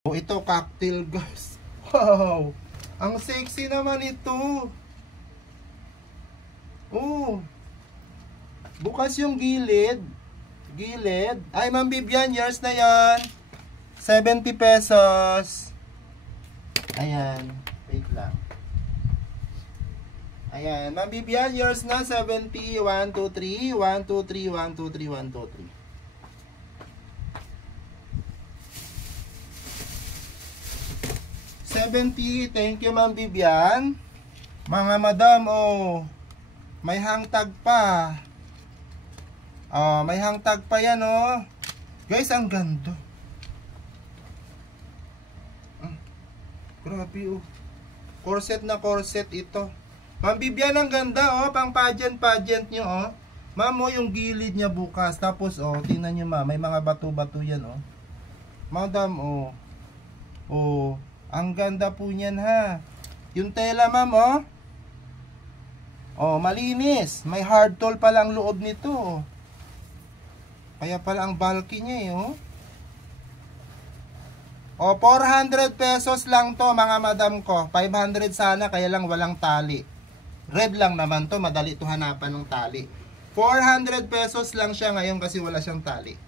Oh, ito cocktail guys. Wow! Ang sexy naman ito. Oh. Bukas yung gilid. Gilid. Ay, Ma'am Vivian, yours na yan. 70 pesos. Ayan. Wait lang. Ayan. Ma'am Vivian, yours na. 70. 1, 2, 3. 1, 2, 3. 1, 2, 3. 1, 2, 3. 70. Thank you, Ma'am Vivian. Mga madam, oh. May hangtag pa. Oh, may hangtag pa yan, oh. Guys, ang ganda. Grabe, oh. Corset na corset ito. Ma'am Vivian, ang ganda, oh. Pang pageant nyo, oh. Ma'am, oh, yung gilid niya bukas. Tapos, oh, tingnan nyo, ma'am. May mga bato-bato yan, oh. Madam, oh. Oh. Ang ganda po niyan, ha. Yung tela, ma'am, oh. Oh, malinis. May hard toe pa lang loob nito, oh. Kaya pala ang bulky niya, eh, oh. Oh, 400 pesos lang to, mga madam ko. 500 sana, kaya lang walang tali. Red lang naman to, madali to hanapan ng tali. 400 pesos lang siya ngayon kasi wala siyang tali.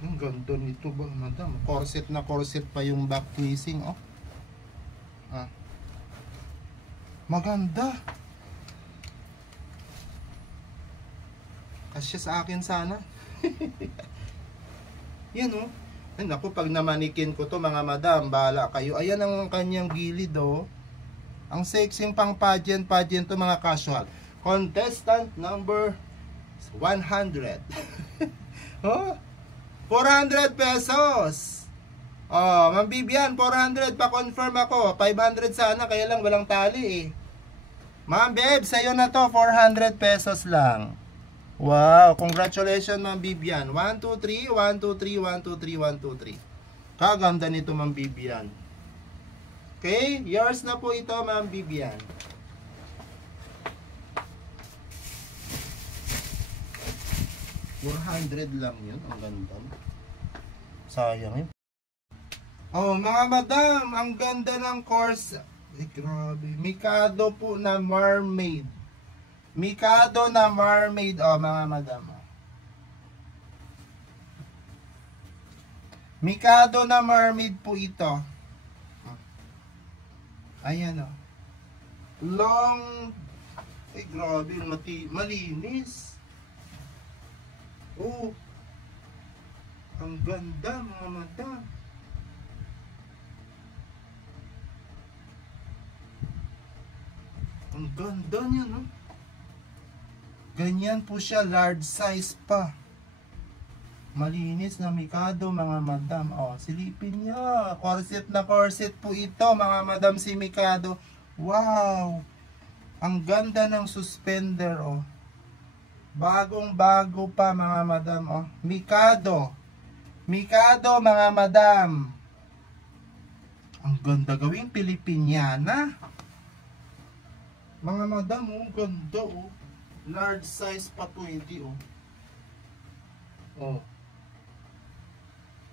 Ang ganda nito ba, madam? Corset na corset pa yung back facing, oh. Ah. Maganda. Kasya sa akin sana. Yan, oh. Ay, naku, pag namanikin ko to, mga madam, bahala kayo. Ayan ang kanyang gilid, oh. Ang sexy pang pageant to, mga casual. Contestant number 100. Oh, 400 pesos. Oh, Ma'am Vivian, 400 pa confirm ako. 500 sana, kaya lang walang tali, eh. Ma'am Babe, sa'yo na to, 400 pesos lang. Wow, congratulations, Ma'am Vivian. 1, 2, 3, 1, 2, 3, 1, 2, 3, 1, 2, 3. Kaganda nito, Ma'am Vivian. Okay, yours na po ito, Ma'am Vivian. $400 lang yun, ang ganda. Sayang yun. Oh, mga madam, ang ganda ng course. Eh, grabe. Mikado po na mermaid. Mikado na mermaid, oh, mga madam. Mikado na mermaid po ito. Ayan, oh. Long. Ay, grabe, malinis. Oh. Ang ganda, mga madam. Ang ganda niya, no? Ganyan po siya, large size pa. Malinis na mikado, mga madam. Oh, silipin niya. Corset na corset po ito, mga madam, si mikado. Wow! Ang ganda ng suspender, oh. Bagong-bago pa, mga madam, oh. Mikado. Mikado, mga madam. Ang ganda, gawing Pilipiniana. Mga madam, oh, ganda, oh. Large size pa pwede, oh. Oh.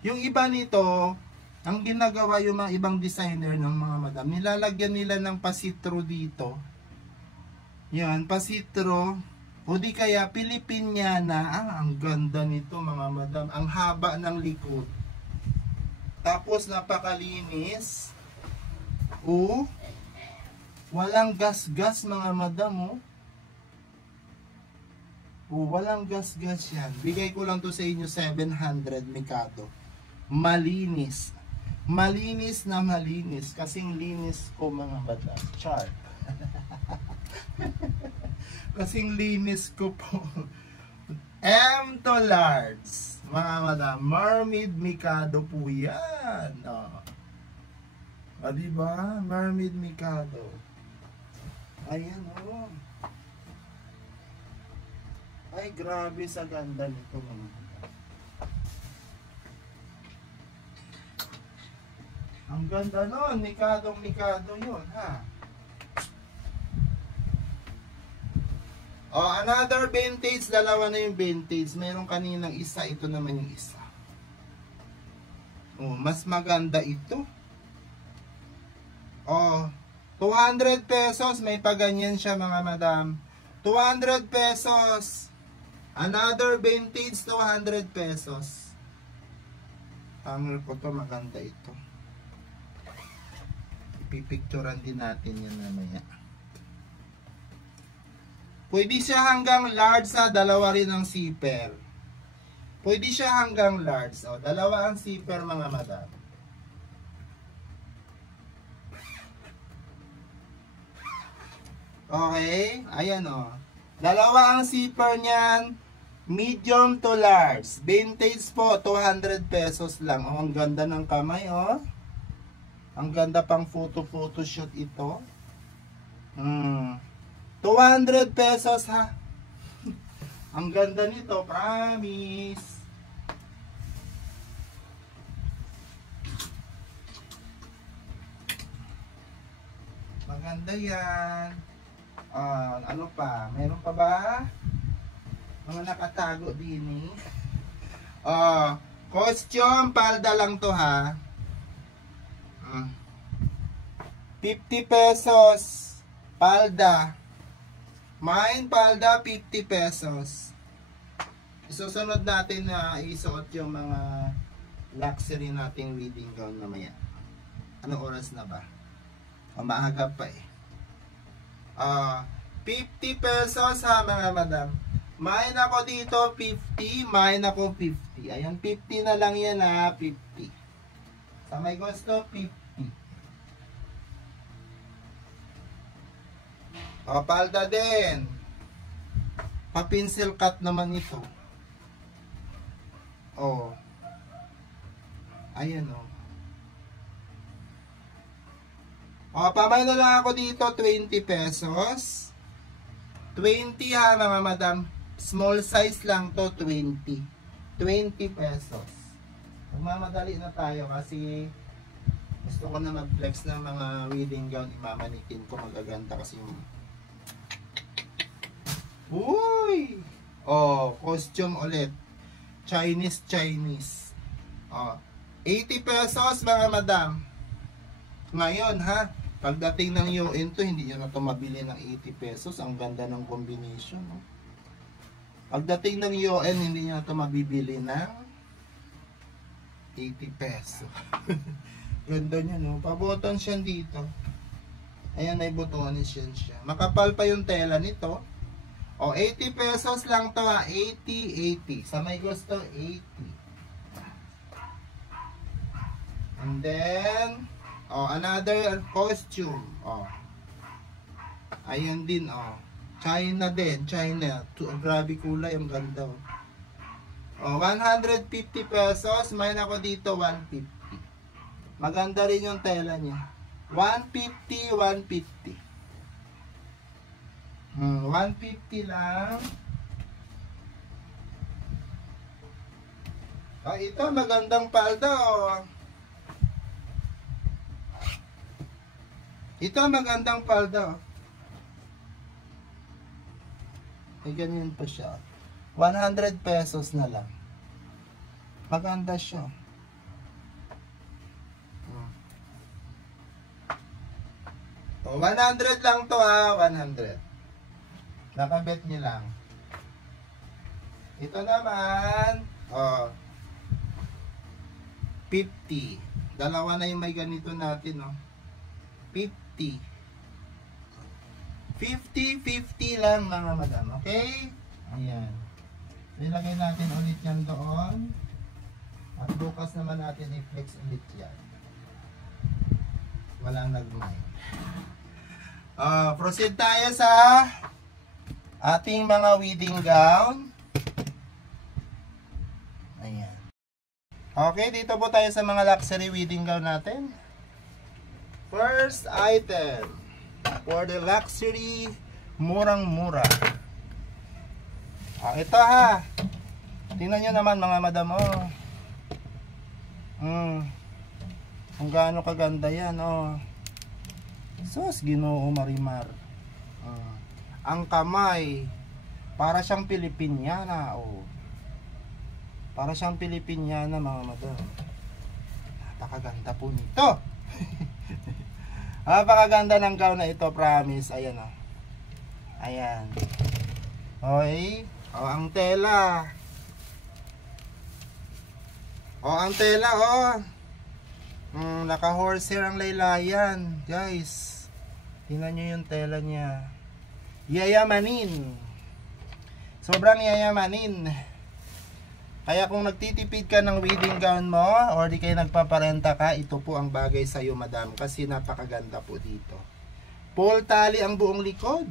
Yung iba nito, ang ginagawa yung mga ibang designer ng mga madam, nilalagyan nila ng pasitro dito. Yan, pasitro. O di kaya Pilipiniana. Ang ganda nito, mga madam. Ang haba ng likod. Tapos napakalinis. Oh. Walang gas-gas, mga madam, oh. Oh, walang gas-gas yan. Bigay ko lang to sa inyo, 700 mikado. Malinis. Malinis na malinis. Kasing linis ko, mga madam. Char. Kasing linis ko po. M to large. Mga madam. Mermaid mikado po yan. Oh. O, diba? Mermaid mikado. Ayan, oh. Ay, grabe sa ganda nito, mga madam. Ang ganda nun. Mikadong mikado yun, ha? Oh, another vintage. Dalawa na yung vintage. Meron kaninang isa. Ito naman yung isa. Oh, mas maganda ito. Oh, 200 pesos. May paganyan siya mga madam. 200 pesos. Another vintage, 200 pesos. Hanger ko to, maganda ito. Ipipicturan din natin yan mamaya. Pwede siya hanggang large sa dalawa rin ang zipper. Pwede siya hanggang large. O, dalawa ang zipper mga madam. Okay, ayan o. Dalawa ang zipper niyan. Medium to large. Vintage po, 200 pesos lang. O, ang ganda ng kamay o. Ang ganda pang photoshoot ito. 200 pesos ha. Ang ganda nito, promise. Maganda yan. Ano pa? Meron pa ba? Mga nakatago din eh. Costume, palda lang to ha. 50 pesos. Palda. Main palda, 50 pesos. Isusunod natin na isuot yung mga luxury nating wedding gown mamaya. Anong oras na ba? Maaga pa eh. 50 pesos ha mga madam. Main ako dito 50, main ako 50. Ayan, 50 na lang yan ha, 50. Sa may gusto, 50. Palda din. Pa-pencil cut naman ito. Ayan pamay na lang ako dito 20 pesos. 20 ha mga madam. Small size lang to, 20. 20 pesos. Magmamadali na tayo kasi gusto ko na mag-flex ng mga wedding gown. Imamanikin ko, magaganda kasi yung uy! Costume ulit. Chinese. 80 pesos mga madam. Ngayon ha, pagdating ng UN to, hindi nyo na ito mabili ng 80 pesos. Ang ganda ng combination. Pagdating ng UN, hindi nyo na ito mabibili ng 80 pesos. Ganda niya no. Pabuton siya dito. Ayan, may butones siya. Makapal pa yung tela nito. 80 pesos lang to ha. 80. Sa may gusto, 80. And then, another costume. Ayan din, China din. Grabe kulay, ang ganda. 150 pesos. Mayroon ako dito, 150. Maganda rin yung tela niya. 150. 150 lang. Ito magandang palda Ito magandang palda ganyan pa siya. 100 pesos na lang. Maganda siya. O, 100 lang to ha, 100. Nakabet nyo lang. Ito naman, 50. Dalawa na yung may ganito natin, 50. 50 lang mga madam, okay? Ayan. Ilagay natin ulit yan doon. At bukas naman natin i-flex ulit yan. Walang nag-mind. Proceed tayo sa ating mga wedding gown. Ayan. Okay, dito po tayo sa mga luxury wedding gown natin. First item for the luxury, murang-mura. Ito ha. Tingnan nyo naman mga madam, kung gaano kaganda yan, Sus, Ginoo Marimar. Ang kamay, para siyang Pilipiniana, Para siyang Pilipiniana mga madam. Napakaganda po nito. Napakaganda ng gown na ito, promise. Ayan o. Ayan. Okay. O, ang tela. O, ang tela, o. Naka horsehair ang laylayan. Guys, tingnan nyo yung tela niya. Yayamanin. Sobrang yayamanin. Kaya kung nagtitipid ka ng wedding gown mo or di kayo nagpaparenta ka, ito po ang bagay sa iyo, madam, kasi napakaganda po dito. Full tali ang buong likod.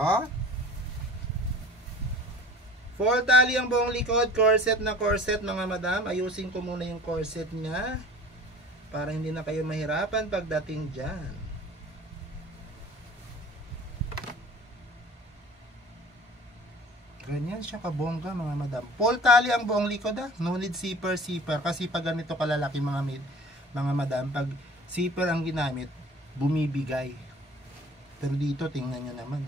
Oh? Full tali ang buong likod, corset na corset mga madam. Ayusin ko muna yung corset niya para hindi na kayo mahirapan pagdating dyan. Ganyan siya kabongga mga madam. Full tali ang buong likod No need zipper. Kasi pag ganito kalalaki mga madam, pag zipper ang ginamit, bumibigay. Pero dito tingnan nyo naman.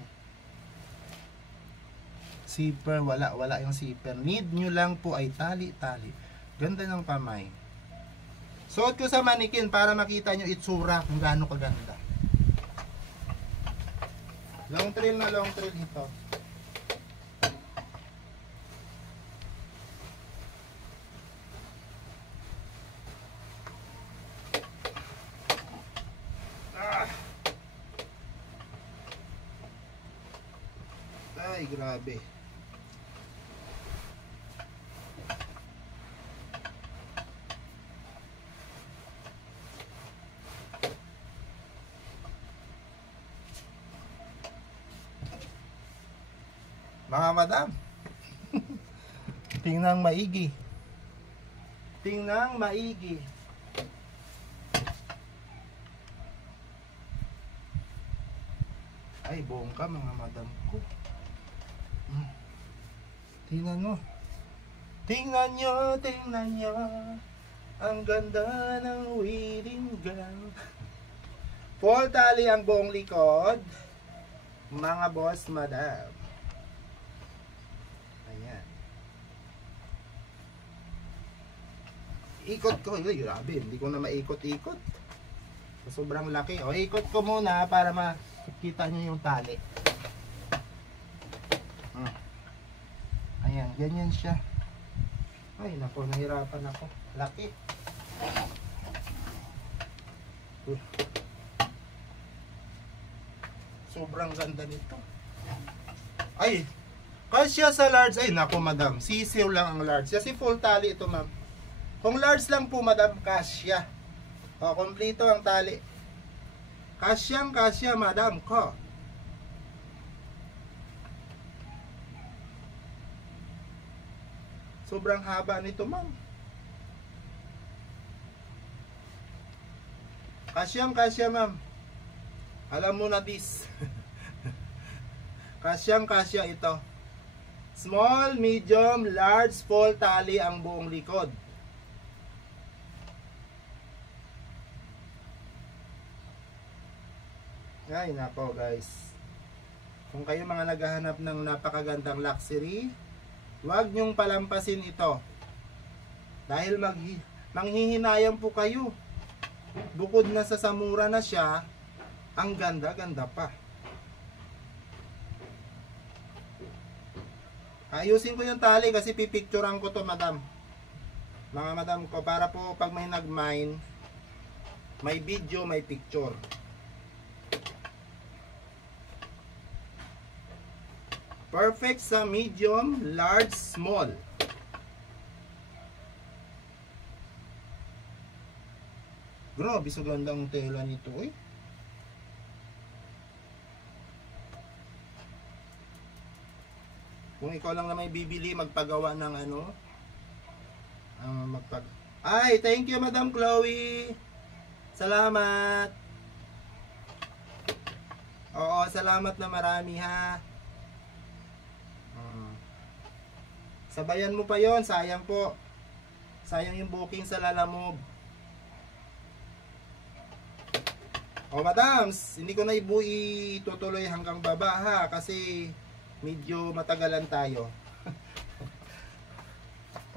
Zipper, wala yung zipper. Need nyo lang po ay tali-tali. Ganda ng kamay. Suot ko sa manikin para makita nyo itsura kung gaano kaganda. Long trail na long trail ito. Ay, grabe. Mga madam, tingnan maigi. Tingnan maigi. Ay, bongga mga madam ko. Tingnan mo. Tingnan nyo. Ang ganda ng wedding gown. Full tali ang buong likod. Mga boss, madam. Ayan. Ikot ko. Ay, grabe. Hindi ko na maikot-ikot. Sobrang laki. O, ikot ko muna para makita nyo yung tali. Ayan, ganyan siya. Ay, nako, nahirapan ako. Laki. Sobrang ganda nito. Ay, kasya sa large. Ay, nako, madam. Sisiw lang ang large. Kasi full tali ito, ma'am. Kung large lang po, madam, kasya. O, kompleto ang tali. Kasyang kasya, madam ko. Sobrang haba nito, ma'am. Kasyang kasya, ma'am. Alam mo na this. Kasyang kasya ito. Small, medium, large, full tali ang buong likod. Ay, nako guys. Kung kayo mga naghahanap ng napakagandang luxury, huwag nyong palampasin ito. Dahil manghihinayang po kayo. Bukod na sa samura na siya, ang ganda-ganda pa. Ayusin ko yung tali kasi pipicturean ko to, madam. Mga madam ko, para po pag may nag-mine, may video, may picture. Perfect sa medium, large, small. Grabe, so ganda ang tela nito eh. Kung ikaw lang na may bibili, magpagawa ng ano, Ay, thank you Madam Chloe. Salamat. Oo, salamat na marami ha. Sabayan mo pa yon, sayang po. Sayang yung booking sa Lalamove. O madams, hindi ko na itutuloy hanggang baba ha, kasi medyo matagalan tayo.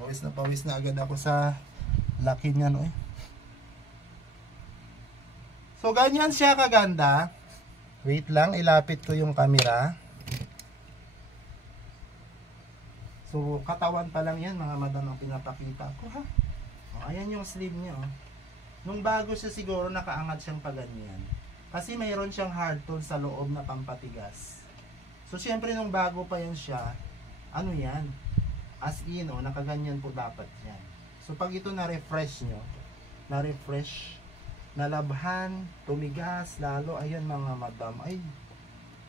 pawis na agad ako sa laki niya, no? So, ganyan siya kaganda. Wait lang, ilapit ko yung camera. So, katawan pa lang yan, mga madam, ang pinapakita ko, ha? O, ayan yung sleeve niya, oh. Nung bago siya siguro, nakaangat siyang paganyan. Kasi mayroon siyang hardtone sa loob na pampatigas. So, syempre, nung bago pa yan siya, ano yan? As in, oh, nakaganyan po dapat yan. So, pag ito na-refresh nyo, na-refresh, nalabhan, tumigas, lalo, ayan mga madam, ay,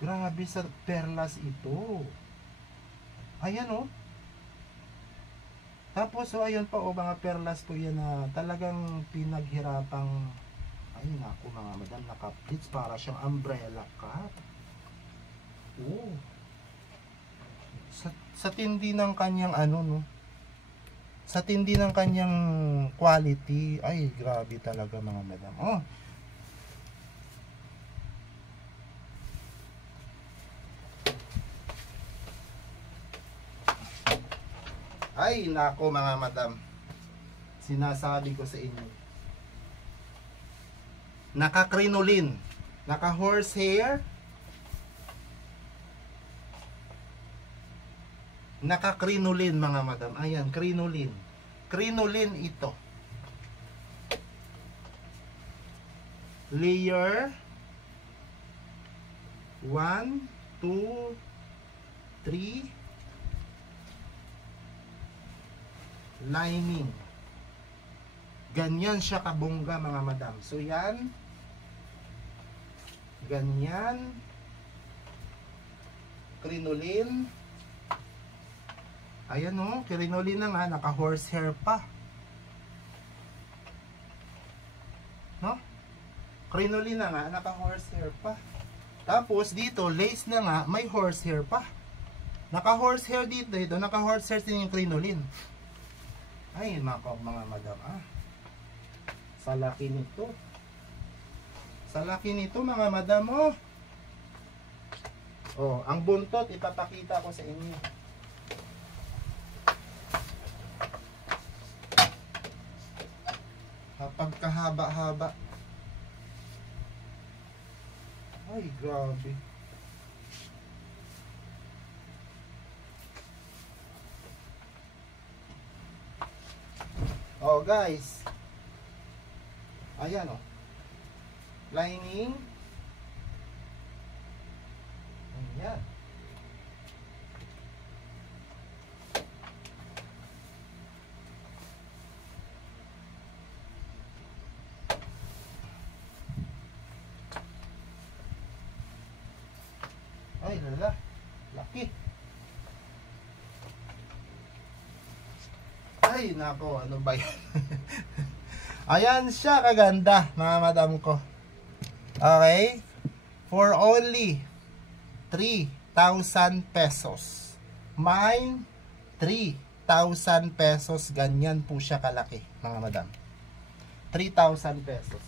grabe sa perlas ito. Ayan, oh. Tapos, so, ayun pa, oh, mga perlas po yan na talagang pinaghirapang, ay, naku, mga madam, naka-pleats, para siyang umbrella cap. Oh. Sa tindi ng kanyang, ano, no? Sa tindi ng kanyang quality, ay, grabe talaga, mga madam. Oh. Ay, nako mga madam. Sinasabi ko sa inyo. Naka-crinolin. Naka-horsehair. Naka-crinolin mga madam. Ayan, crinolin. Crinolin ito. Layer 1, 2, 3. Lining. Ganyan siya kabongga mga madam. So yan. Ganyan. Crinolin. Ayan o. Crinolin na nga. Naka horsehair pa. No? Crinolin na nga. Naka horsehair pa. Tapos dito lace na nga. May horsehair pa. Naka horsehair dito. Naka horsehair din yung crinolin. Ay, mga madam, sa laki nito. Sa laki nito, mga madam, oh. Oh, ang buntot, ipapakita ko sa inyo. Kapag kahaba-haba. Ay, grabe. Oh guys, ayan oh, lining, ayan, ay lala, laki. Ay, nako, ano ba yan? Ayan siya kaganda, mga madam ko. Okay? For only 3,000 pesos. Mine, 3,000 pesos. Ganyan po siya kalaki, mga madam. 3,000 pesos.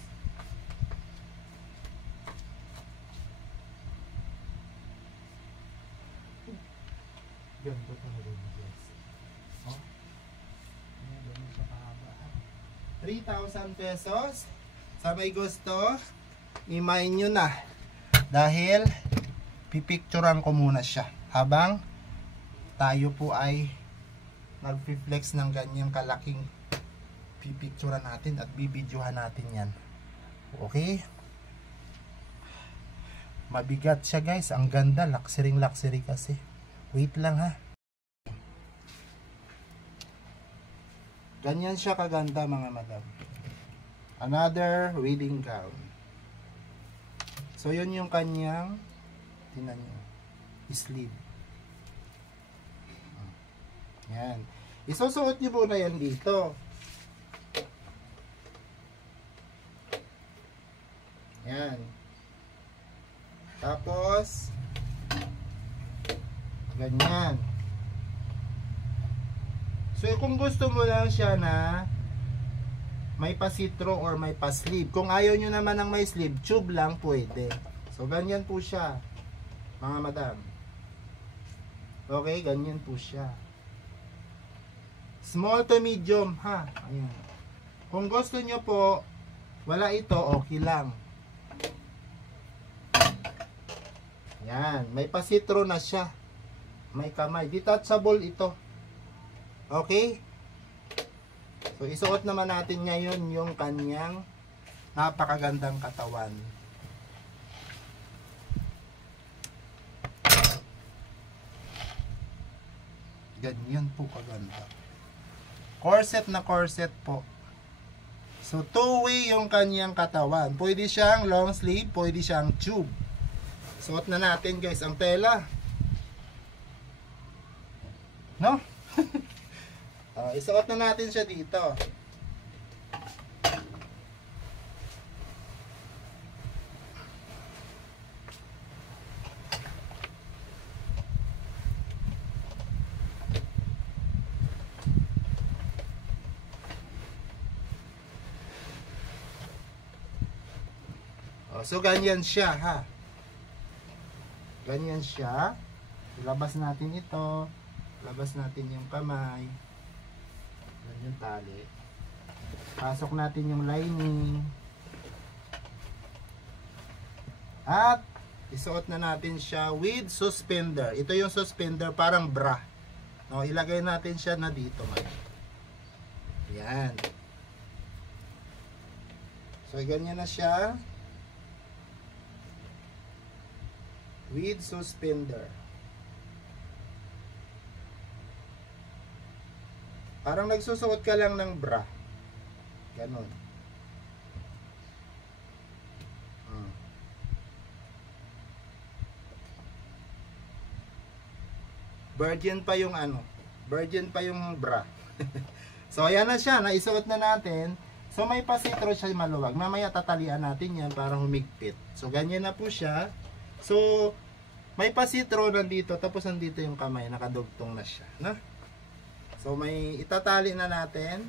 Ganda talaga yung guys. Oh? 3,000 pesos. Sa may gusto, i-mine nyo na. Dahil, pipicturan ko muna siya. Habang, tayo po ay nag-flex ng ganyang kalaking pipicturan natin at bibidyohan natin yan. Okay? Mabigat siya guys. Ang ganda. Luxury kasi. Wait lang ha. Ganyan siya kaganda mga madam. Another wedding gown. So yun yung kanyang, tingnan nyo, sleeve. Yan. Isusuot nyo muna yan dito. Yan. Tapos, ganyan. So kung gusto mo lang siya na may pasitro or may pa-sleeve. Kung ayaw nyo naman ng may sleeve, tube lang pwede. So ganyan po siya, mga madam. Okay, ganyan po siya. Small to medium, ha. Ayan. Kung gusto nyo po, wala ito, okay lang. Yan, may pasitro na siya. May kamay. Detachable ito. Okay? So, isuot naman natin ngayon yung kanyang napakagandang katawan. Ganyan po kaganda. Corset na corset po. So, two-way yung kanyang katawan. Pwede siyang long sleeve, pwede siyang tube. Suot na natin guys ang tela. No? Isuot na natin siya dito. So ganyan siya, ha. Ganyan siya. Ilabas natin ito. Labas natin yung kamay. Ganyan tali. Pasok natin yung lining. At isuot na natin siya with suspender. Ito yung suspender, parang bra. No, ilagay natin siya na dito, man. Yan. So ganyan na siya. With suspender. Parang nagsusuot ka lang ng bra. Ganon. Virgin pa yung ano. Virgin pa yung bra. So ayan na siya. Naisuot na natin. So may pasitro siya maluwag. Mamaya tatalian natin yan para humigpit. So ganyan na po siya. So, may pasitro nandito, tapos nandito yung kamay, nakadugtong na siya, no? So, may itatali na natin.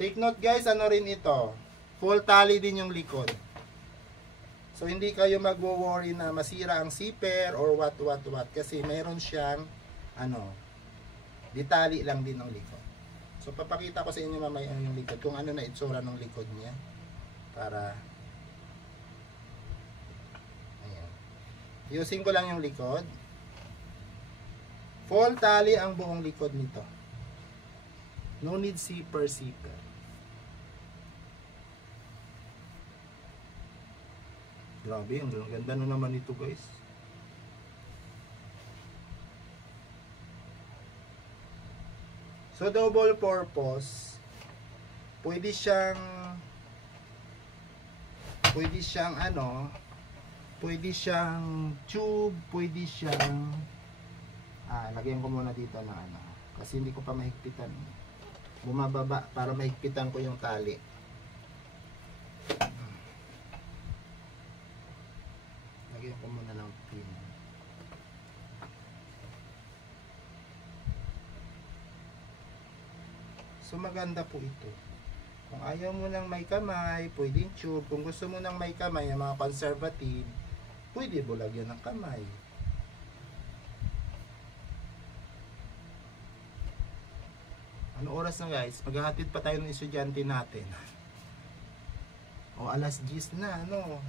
Take note guys, ano rin ito? Full tali din yung likod. So, hindi kayo magwo-worry na masira ang zipper or what. Kasi meron siyang, ditali lang din ng likod. So, papakita ko sa inyo mamaya yung likod, kung ano na itsura ng likod niya. Para using ko lang yung likod. Full tali ang buong likod nito. No need zipper. Grabe, ang ganda na naman ito guys. So double purpose. Pwede siyang pwede siyang tube, pwede siyang lagyan ko muna dito na kasi hindi ko pa mahigpitan. Bumababa para mahigpitan ko yung tali. Lagyan ko muna ng pin. So maganda po ito. Kung ayaw mo nang may kamay, pwedeng tube. Kung gusto mo nang may kamay, ang mga conservative, pwede bulag yan ng kamay. Ano oras na guys? Maghahatid pa tayo ng estudyante natin. O alas 10 na, ano?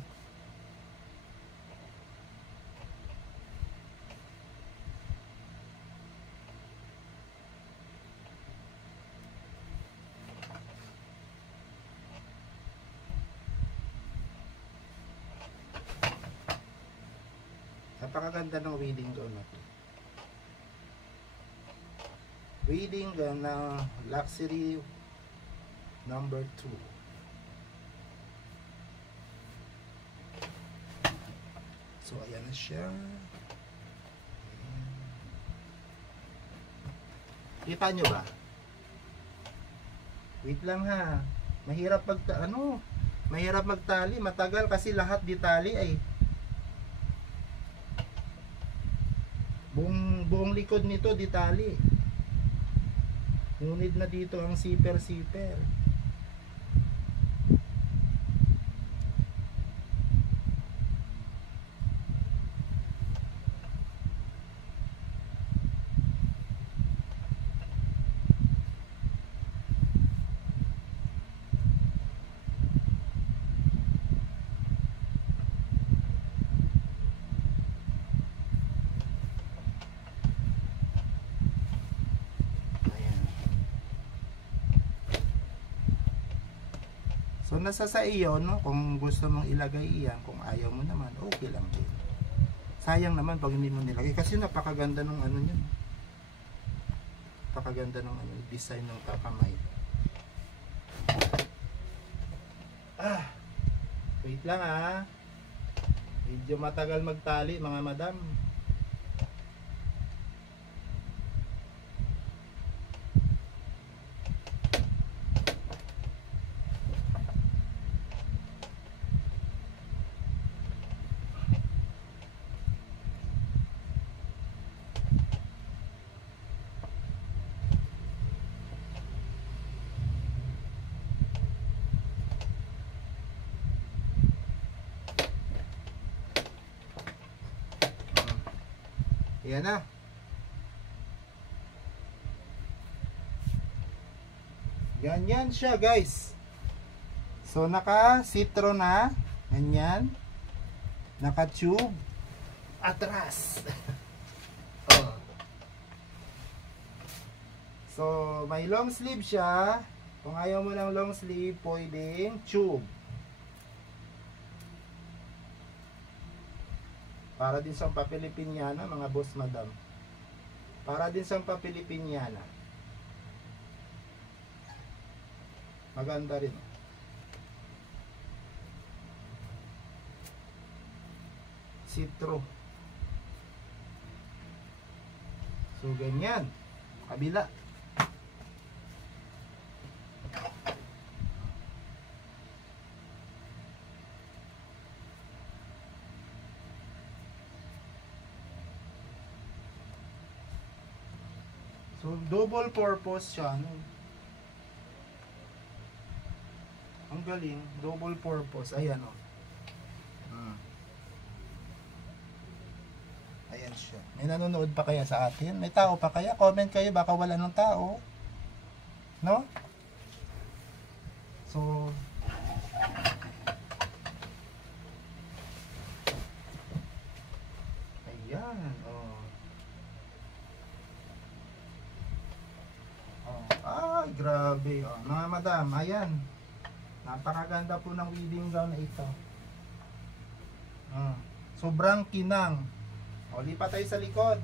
Napakaganda ng wedding gown na to. Wedding gown na luxury number 2. So ayan na siya. Kita nyo ba? Wait lang ha. Mahirap magtali, matagal kasi lahat di tali ay. Buong likod nito di tali. Ngunit na dito ang zipper. So nasa sa iyo, no? Kung gusto mong ilagay iyan, kung ayaw mo naman, okay lang din. Sayang naman pag hindi mo nilagay kasi napakaganda ng ano niyan. Napakaganda ng ano, design ng kakamay. Wait lang medyo matagal magtali mga madam. Yan na. Ganyan siya guys. So naka sitro na. Ganyan. Naka tube. Atras. Oh. So may long sleeve siya. Kung ayaw mo ng long sleeve, pwedeng tube. Para din sa papilipiniana, mga boss madam. Para din sa papilipiniana. Maganda rin. Citro. So ganyan. Kabila. So, double purpose siya. No? Ang galing. Double purpose. Ayan o. Ayan siya. May nanonood pa kaya sa atin? May tao pa kaya? Comment kayo. Baka wala ng tao. No? So, ayan. Ay, grabe. Mga madam, ayan. Napakaganda po ng wedding gown na ito. Sobrang kinang. Lipat tayo sa likod.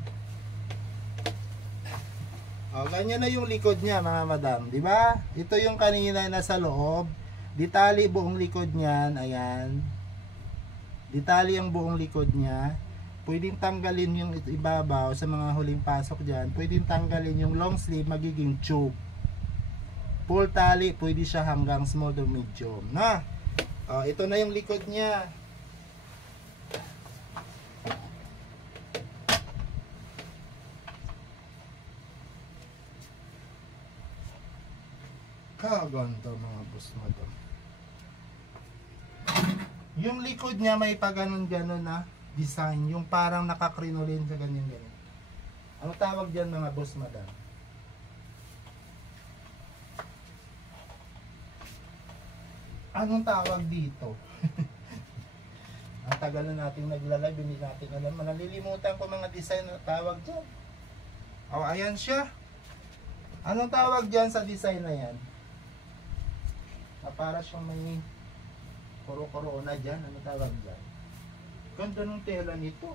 Ganyan na yung likod niya, mga madam. Diba? Ito yung kanina nasa loob. Ditali buong likod niyan. Ayan. Ditali ang buong likod niya. Pwedeng tanggalin yung ibabaw sa mga huling pasok dyan. Pwedeng tanggalin yung long sleeve, magiging tube. Full tali, pwede siya hanggang small to medium. Na, ito na yung likod niya. Kaganda mga boss madam. Yung likod niya may paganon-ganon na design, yung parang nakakrinolin sa ganyan-ganyan. Ano tawag diyan mga boss madam? Anong tawag dito? Ang tagal na nating nagla-live, hindi natin alam. Nalilimutan ko mga design na tawag diyan. Ayan siya. Anong tawag diyan sa design na yan? Para siyang may koro-korona diyan. Ano tawag diyan? Ganda ng tela nito.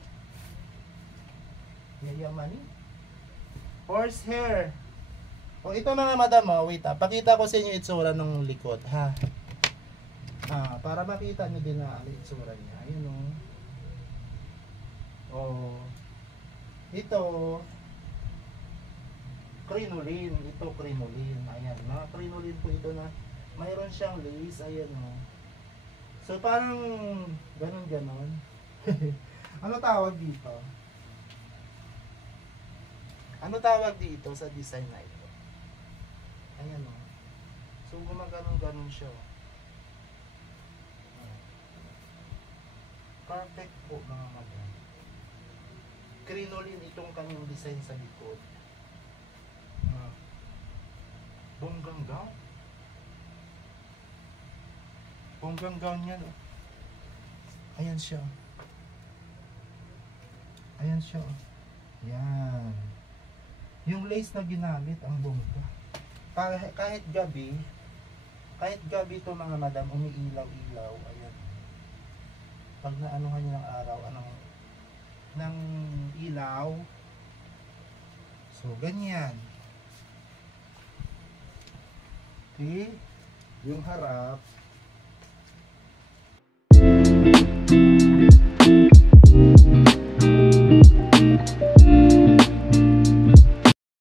Yayamanin. Horsehair. Ito mga madam, wait pakita ko sa inyo itsura ng likod, ha. Para makita niyo din na ang itsura niya. Ayun ito crinoline. Ito crinoline. Ayan, mga crinoline po ito na mayroon siyang lace. Ayan So parang ganon-ganon. Ano tawag dito? Ano tawag dito sa design na ito? Ayan So gumaganon-ganon siya. Perfect po mga madam. Crinoline itong kanyang design sa likod. Bonggang gown. Bonggang gown yan. Ayan siya. Ayan siya. Yan. Yung lace na ginamit ang bongga. Kahit gabi, Kahit gabi to mga madam, umiilaw-ilaw. Ayan. Pag naanuhan nyo ng araw, ng ilaw. So, ganyan. Okay. Yung harap.